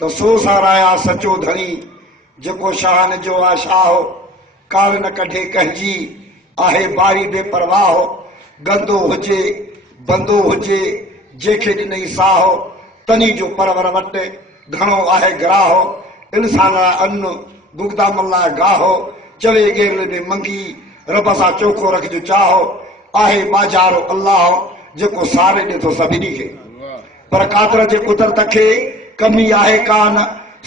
तो सो साराया सचो धनी जेको शाहन जो आ शाह काल न कढे कहजी आहे बारी बेपरवाह गंदो हुजे बंदो हुजे जेके ॾिनई साहो तनी जो परवर वट घणो आहे ग्राहो इंसान अन्न बुगदा मल्ला गाहो चवे गेल में मंगी रब सां चोखो रखजो चाहो आहे बाजारो अल्लाह जेको सारे ॾे थो सभिनी खे पर कादर जे कुदरत खे कमी आहे कान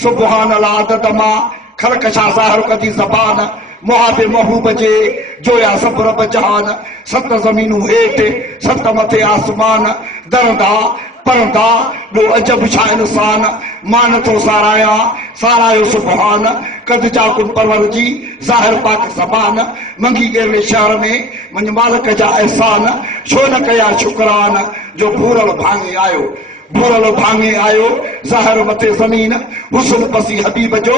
सुबहान अल आदत मां ख़लक छा ज़ाहिर कदी ज़बान मुहाबे महबूब जे जोया सब रब जहान सत ज़मीनूं हेठि सत मथे आसमान दरदा परदा ॿियो अजब छा इंसान मान थो साराया सारायो सुबहान कद जाकुन परवर जी ज़ाहिर पाक ज़बान मंगी गेले शहर में मुंहिंजे मालिक जा अहसान छो न कया शुकरान जो भूरल भाङे आयो भूरल भाङे आयो ज़ाहिर मथे ज़मीन हुस्न पसी हबीब जो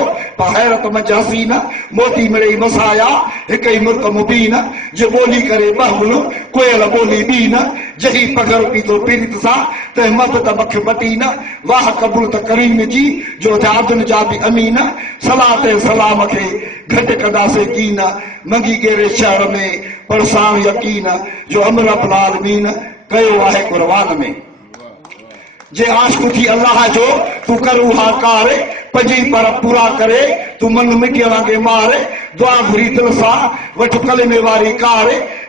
हैरत मंझि हसीन मोती मिड़ई मसाया हिक ई मुल्क मुबीन जे ॿोली करे बहुल कोयल ॿोली ॿी न जही पघर पीतो पीड़ित सां त मदद मख मटी न वाह क़बूल त करीम जी जो जादुन जा बि अमीन सलात सलाम खे घटि कंदासीं कीन मंगी गेरे शहर में परसां यकीन जो अमर रब्बुल आलमीन कयो आहे कुरबान में जे आशिक़ थी अल्लाह जो तू कर उहा कार पंजी पर पूरा करे तू मन मिटीअ वांगे मार दुआ घुरी दिल सां वठ कलमे वारी कार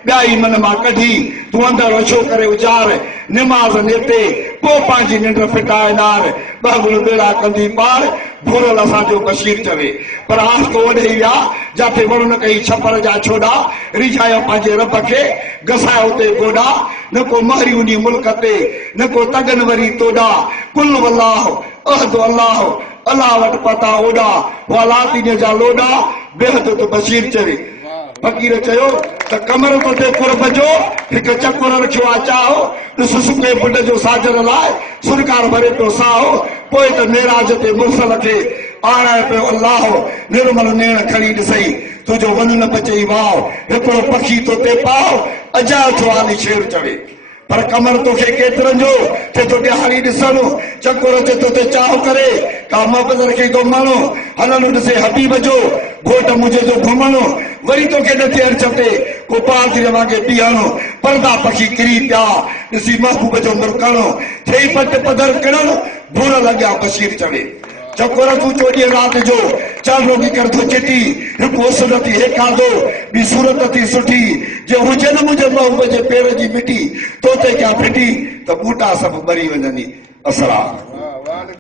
ॿियाई मन मां कढी तू अंदर अछो करे उजार निमाज़ नेते पोइ पंहिंजी निंड फिटाए नार ॿ बेड़ा कंदी पार भूरल असांजो बशीर चवे पर आशिक़ ओॾे विया जिथे वण न कई छपर जा छोड़ा रिझायो पंहिंजे रब खे घसायो उते गोॾा न को महरी उन मुल्क ते न को तगन वरी तोड़ा कुल वल्लाह अहद अल्लाह अल्लाह वटि पता ओॾा वालातीन जा लोॾा बेहद तो बशीर चवे फ़कीर चयो त कमर तो ते कुर्ब जो हिकु चकुर रखियो आहे चाहो ॾिस सुके बुढ जो साजर लाइ सुरकार भरे पियो साहो पोइ त मेराज ते मुर्सल खे आणाए पियो अल्लाह निर्मल नेण खणी ॾिसई तुंहिंजो वञ न बचई वाओ हिकिड़ो पखी तो ते पाओ अजायो थियो आली शेर चवे पर कमर तोखे केतिरनि जो थे तो ॾिहारी ॾिसणो चकुर चे तो ते चाह करे का मोहबत रखे थो माण्हू हलणो ॾिसे हबीब जो घोट मुंहिंजे जो घुमणो वरी तोखे नथे अर्च ते को पाती वांगे बीहणो परदा पखी किरी पिया ॾिसी महबूब जो मुरकणो थई पट पधर किरणो भूर लॻिया बशीर चवे चकोर तू चोॾीह रात जो चल रोगी कर थो चिटी हिकु उसन थी हेकांदो ॿी सूरत थी सुठी जे हुजे न मुंहिंजे महबूब जे पेर जी मिटी तो ते क्या फिटी त बूटा सभु ॿरी वञनि असरा